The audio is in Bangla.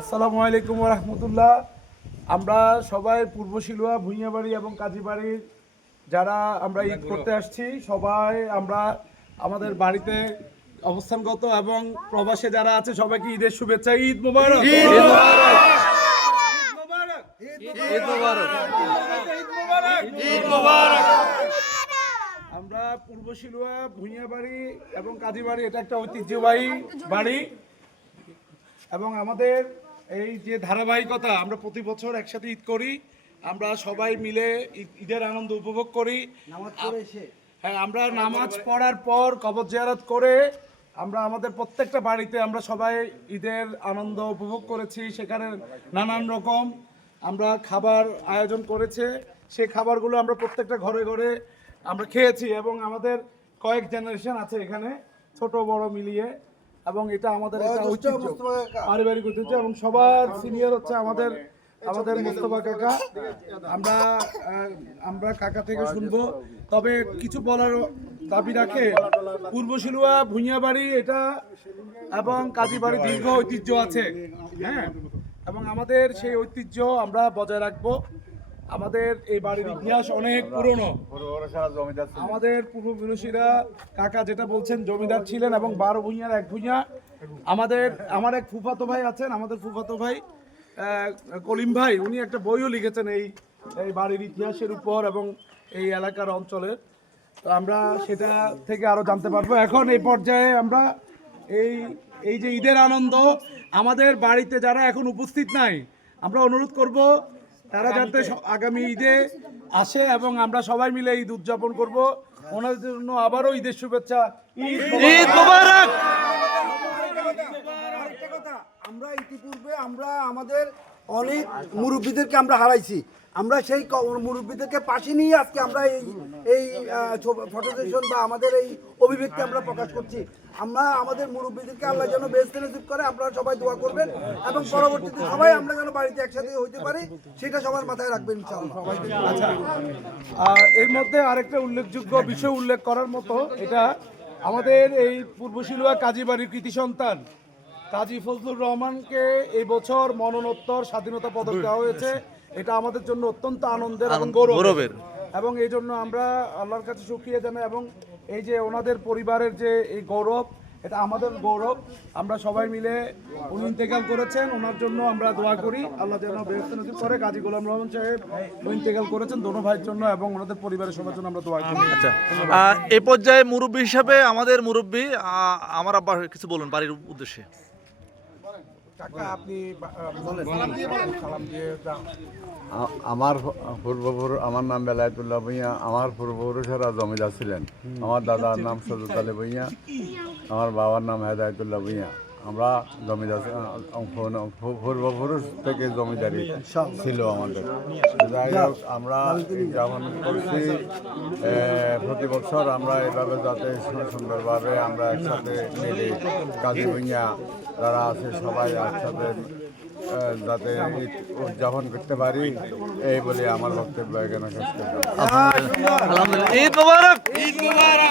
আসসালামু আলাইকুম ওয়া রাহমাতুল্লাহ। আমরা সবাই পূর্ব শিলুয়া, ভুঁইয়াবাড়ি এবং কাজীবাড়ির যারা আমরা ঈদ করতে আসছি, সবাই আমরা আমাদের বাড়িতে অবস্থানগত এবং প্রবাসে যারা আছে সবাইকে ঈদের শুভেচ্ছা। ঈদ মোবারক। ঈদ মোবারক। ঈদ মোবারক। ঈদ মোবারক। আমরা পূর্ব শিলুয়া, ভুঁইয়াবাড়ি এবং কাজীবাড়ি এটা একটা ঐতিহ্যবাহী বাড়ি এবং আমাদের এই যে ধারাবাহিকতা, আমরা প্রতি বছর একসাথে ঈদ করি, আমরা সবাই মিলে ঈদের আনন্দ উপভোগ করি। হ্যাঁ, আমরা নামাজ পড়ার পর কবর জিয়ারত করে আমরা আমাদের প্রত্যেকটা বাড়িতে আমরা সবাই ঈদের আনন্দ উপভোগ করেছি। সেখানে নানান রকম আমরা খাবার আয়োজন করেছে, সেই খাবারগুলো আমরা প্রত্যেকটা ঘরে ঘরে আমরা খেয়েছি এবং আমাদের কয়েক জেনারেশন আছে এখানে, ছোট বড় মিলিয়ে, এবং এটা আমাদের একটা ঐতিহ্য, পারিবারিক ঐতিহ্য। এবং সবার সিনিয়র হচ্ছে আমাদের মোস্তফা কাকা। আমরা কাকা থেকে শুনবো, তবে কিছু বলার দাবি রাখে। পূর্ব শিলুয়া, ভুঁইয়াবাড়ি এটা এবং কাজীবাড়ি দীর্ঘ ঐতিহ্য আছে, হ্যাঁ, এবং আমাদের সেই ঐতিহ্য আমরা বজায় রাখবো। আমাদের এই বাড়ির ইতিহাস অনেক পুরনো। আমাদের পূর্বপুরুষেরা, কাকা যেটা বলছেন, জমিদার ছিলেন এবং 12 ভূঁইয়ার এক ভূঁইয়া। আমার এক ফুফাতো ভাই আছেন, আমাদের ফুফাতো ভাই কলিম ভাই, উনি একটা বইও লিখেছেন এই বাড়ির ইতিহাসের উপর এবং এই এলাকার অঞ্চলের। তো আমরা সেটা থেকে আরো জানতে পারবো। এখন এই পর্যায়ে আমরা এই যে ঈদের আনন্দ, আমাদের বাড়িতে যারা এখন উপস্থিত নাই, আমরা অনুরোধ করব তারা যাতে আগামী ঈদে আসে এবং আমরা সবাই মিলে ঈদ উদযাপন করব। ওনাদের জন্য আবারও ঈদের শুভেচ্ছা। ঈদ মোবারক। আমরা ইতিপূর্বে আমাদের অনেক মুরব্বীদেরকে আমরা হারাইছি। আমরা সেই মুরব্বীদেরকে পাশে নিয়ে আজকে আমরা এই ফটো সেশন বা আমাদের এই অভিব্যক্তি আমরা প্রকাশ করছি। আমরা আমাদের মুরব্বীদেরকে আল্লাহ যেন বেহেশতে নসিব করে, আপনারা সবাই দোয়া করবেন এবং পরবর্তীতে সবাই আমরা যেন বাড়িতে একসাথে হইতে পারি, সেটা সবার মাথায় রাখবেন ইনশাআল্লাহ। আচ্ছা, এর মধ্যে আরেকটা উল্লেখযোগ্য বিষয় উল্লেখ করার মতো, এটা আমাদের এই পূর্ব শিলুয়া কাজীবাড়ির কৃতি সন্তান কাজী ফজলুর রহমানকে এই বছর মরণোত্তর স্বাধীনতা পদক দেওয়া হয়েছে। এটা আমাদের জন্য অত্যন্ত আনন্দের এবং গৌরবের, এবং এই জন্য আমরা আল্লাহর কাছে শুকরিয়া জানাই। এবং এই যে ওনাদের পরিবারের যে এই গৌরব, এটা আমাদের গৌরব। আমরা সবাই মিলে, উনি ইন্তেকাল করেছেন, ওনার জন্য আমরা দোয়া করি, আল্লাহ যেন বেহেশতে নসিব করে। কাজী গোলাম রহমান সাহেব ইন্তেকাল করেছেন, দোনো ভাইয়ের জন্য এবং ওনাদের পরিবারের সবার জন্য আমরা দোয়া করি। আচ্ছা, এই পর্যায়ে মুরব্বী হিসাবে আমাদের মুরব্বী আমার আব্বা কিছু বলুন বাড়ির উদ্দেশ্যে। আমার নাম বেলায়েতুল্লাহ ভূঁইয়া। আমার পূর্বপুরুষেরা জমিদার ছিলেন। আমার দাদার নাম সজত আলী ভূঁইয়া, আমার বাবার নাম হেদায়েতুল্লাহ ভূঁইয়া। আমরা জমিদার, পূর্বপুরুষ থেকে জমিদারি ছিল আমাদের। যাই হোক, আমরা যখন করছি প্রতি বছর আমরা এভাবে যাতে সুন্দরভাবে আমরা একসাথে মিলে কাজী ভূঁইয়া যারা আছে সবাই একসাথে যাতে ঈদ উদযাপন করতে পারি, এই বলে আমার বক্তব্য এখানে শেষ করলাম। ঈদ মোবারক। ঈদ মোবারক।